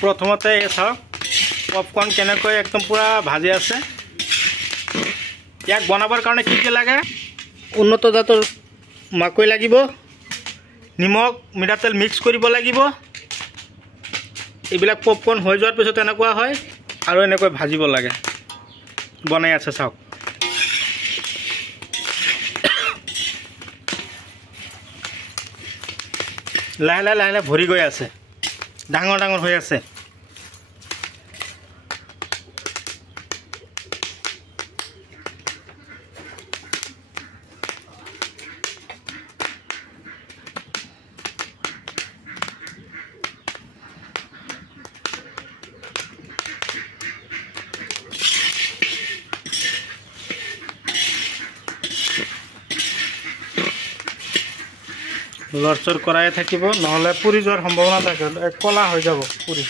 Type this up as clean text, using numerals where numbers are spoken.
प्रथमते चाওক popcorn केनेকৈ एकदम पूरा भाजी আছে। ইয়াক বনাবৰ কাৰণে কি কি লাগে? উন্নত জাতৰ মাকৈ লাগিব, নিমখ মিঠাতেল মিক্স কৰিব লাগিব। এইবিলাক পপকৰ্ন হৈ যোৱাৰ পিছত এনেকুৱা হয় আৰু এনেকৈ ভাজিব লাগে। বনাই আছে চাওক। লাহে লাহে লাহে লাহে ভৰি গৈ আছে, ডাঙৰ ডাঙৰ হৈ আছে। লৰচৰ কৰাই থাকিব, নহ'লে পুৰি যোৱাৰ সম্ভাৱনা থাকে, কলা হৈ যাব পুৰি।